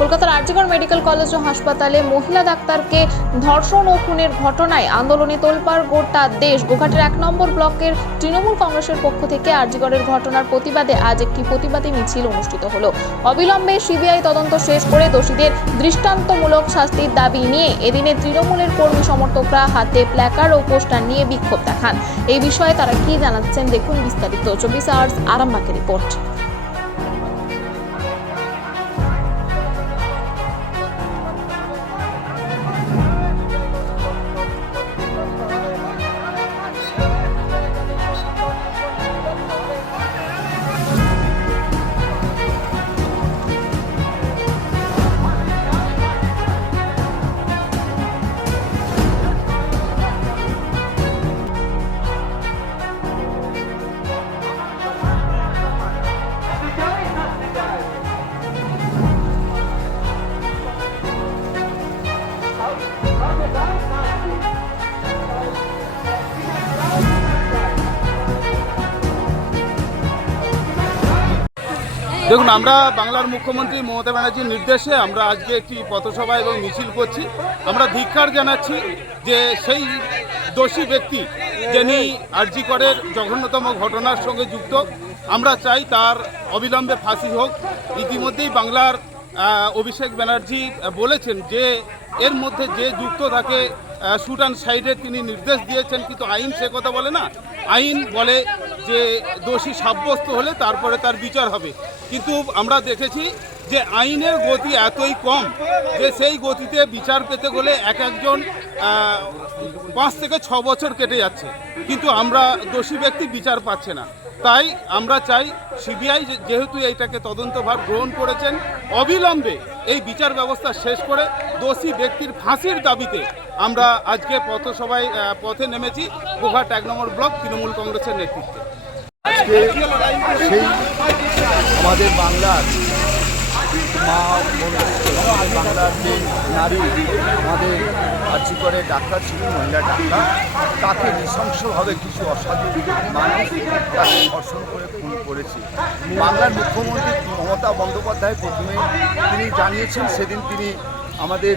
কলকাতার RG Kar medical college ও হাসপাতালে মহিলা ডাক্তারকে ধর্ষণ ও খুনের ঘটনায় আন্দোলনে তোলপাড় গোটা দেশ। গোঘাটের 1 নম্বর ব্লকের তৃণমূল কংগ্রেসের পক্ষ থেকে আরজিকরের ঘটনার প্রতিবাদে আজ একটি প্রতিবাদী মিছিল অনুষ্ঠিত হলো। অবিলম্বে সিবিআই তদন্ত শেষ করে দোষীদের দৃষ্টান্তমূলক শাস্তির দাবি নিয়ে এদিনে তৃণমূলের কর্মী সমর্থকরা হাতে প্ল্যাকার্ড ও পোস্টার নিয়ে বিক্ষোভ দেখান। এই বিষয়ে তারা কি জানাচ্ছেন দেখুন বিস্তারিত। 24 আওয়ার্স আরামবাগের রিপোর্ট। দেখুন, আমরা বাংলার মুখ্যমন্ত্রী মমতা ব্যানার্জির নির্দেশে আমরা আজকে একটি পথসভা এবং মিছিল করছি। আমরা ধিক্কার জানাচ্ছি যে সেই দোষী ব্যক্তি যিনি আরজিকরের জঘন্যতম ঘটনার সঙ্গে যুক্ত, আমরা চাই তার অবিলম্বে ফাঁসি হোক। ইতিমধ্যেই বাংলার অভিষেক ব্যানার্জি বলেছেন যে এর মধ্যে যে যুক্ত থাকে শুট অ্যান্ড সাইডের তিনি নির্দেশ দিয়েছেন, কিন্তু আইন সে কথা বলে না। আইন বলে যে দোষী সাব্যস্ত হলে তারপরে তার বিচার হবে, কিন্তু আমরা দেখেছি যে আইনের গতি এতই কম যে সেই গতিতে বিচার পেতে গেলে একজন 5 থেকে 6 বছর কেটে যাচ্ছে, কিন্তু আমরা দোষী ব্যক্তি বিচার পাচ্ছে না। তাই আমরা চাই সিবিআই যেহেতু এইটাকে তদন্তভার গ্রহণ করেছেন, অবিলম্বে এই বিচার ব্যবস্থা শেষ করে দোষী ব্যক্তির ফাঁসির দাবিতে আমরা আজকে পথসভায় পথে নেমেছি গোঘাট 1 নম্বর ব্লক তৃণমূল কংগ্রেসের নেতৃত্বে। আজকে সেই আমাদের বাংলার মা বাংলার যে নারী আমাদের আরজিকরে ডাক্তার ছিল, মহিলা ডাক্তার, তাকে নৃশংসভাবে কিছু অসাধু মানুষ তাকে ধর্ষণ করে খুন করেছে। বাংলার মুখ্যমন্ত্রী মমতা বন্দ্যোপাধ্যায় প্রথমে তিনি জানিয়েছেন, সেদিন তিনি আমাদের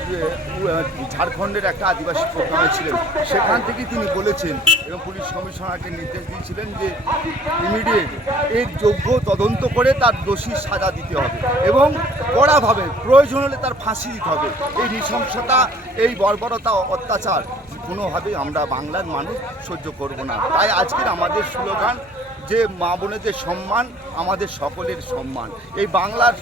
ঝাড়খণ্ডের একটা আদিবাসী প্রোগ্রামে ছিলেন, সেখান থেকে তিনি বলেছেন এবং পুলিশ কমিশনারকে নির্দেশ দিয়েছিলেন যে ইমিডিয়েট এর যোগ্য তদন্ত করে তার দোষী সাজা দিতে হবে এবং কড়াভাবে প্রয়োজন হলে তার ফাঁসি দিতে হবে। এই নৃশংসতা, এই বর্বরতা, অত্যাচার কোনোভাবেই আমরা বাংলার মানুষ সহ্য করব না। তাই আজকের আমাদের স্লোগান যে মা বোনেদের সম্মান আমাদের সকলের সম্মান। এই বাংলার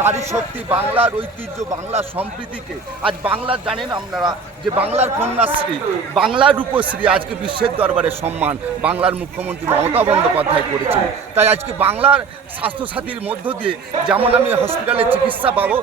নারী শক্তি, বাংলার ঐতিহ্য, বাংলার সম্প্রীতিকে আজ বাংলার জানেন আপনারা যে বাংলার কন্যাশ্রী, বাংলার রূপশ্রী আজকে বিশ্বের দরবারে সম্মান বাংলার মুখ্যমন্ত্রী মমতা বন্দ্যোপাধ্যায় করেছেন। তাই আজকে বাংলার স্বাস্থ্যসাথীর মধ্য দিয়ে যেমন আমি হসপিটালে চিকিৎসা পাবো,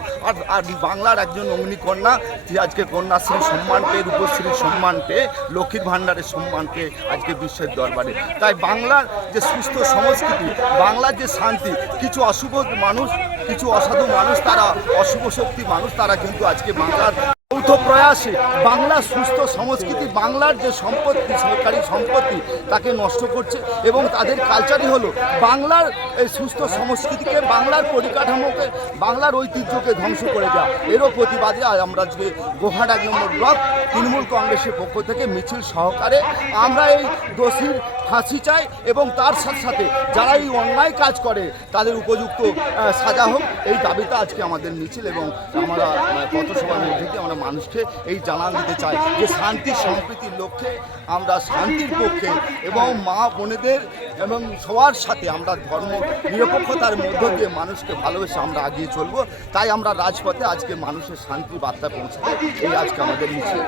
আর বাংলার একজন অগ্নিকন্যা যে আজকে কন্যাশ্রীর সম্মান পেয়ে, রূপশ্রীর সম্মান পেয়ে, লক্ষ্মীর ভাণ্ডারের সম্মান পেয়ে আজকে বিশ্বের দরবারে। তাই বাংলার যে সুস্থ সংস্কৃতি, বাংলার যে শান্তি, কিছু অশুভ মানুষ, কিছু অসাধু মানুষ, তারা অশুভ শক্তি মানুষ, তারা কিন্তু আজকে বাংলার যৌথ প্রয়াসে বাংলার সুস্থ সংস্কৃতি, বাংলার যে সম্পত্তি, সরকারি সম্পত্তি, তাকে নষ্ট করছে এবং তাদের কালচারই হলো বাংলার এই সুস্থ সংস্কৃতিকে, বাংলার পরিকাঠামোকে, বাংলার ঐতিহ্যকে ধ্বংস করে দেওয়া। এরও প্রতিবাদে আজ আমরা আজকে গোঘাট 1 নম্বর ব্লক তৃণমূল কংগ্রেসের পক্ষ থেকে মিছিল সহকারে আমরা এই দোষীর ফাঁসি চাই এবং তার সাথে সাথে যারা এই অন্যায় কাজ করে তাদের উপযুক্ত সাজা হোক, এই দাবিতে আজকে আমাদের মিছিল। এবং আমরা পথসভার মধ্যে দিয়ে আমরা মানুষকে এই জানান দিতে চাই যে শান্তি সম্প্রীতির লক্ষ্যে আমরা শান্তির পক্ষে এবং মা বোনেদের এবং সবার সাথে আমরা ধর্ম নিরপেক্ষতার মধ্য দিয়ে মানুষকে ভালোবেসে আমরা এগিয়ে চলবো। তাই আমরা রাজপথে আজকে মানুষের শান্তির বার্তা পৌঁছাতে এই আজকে আমাদের মিছিল।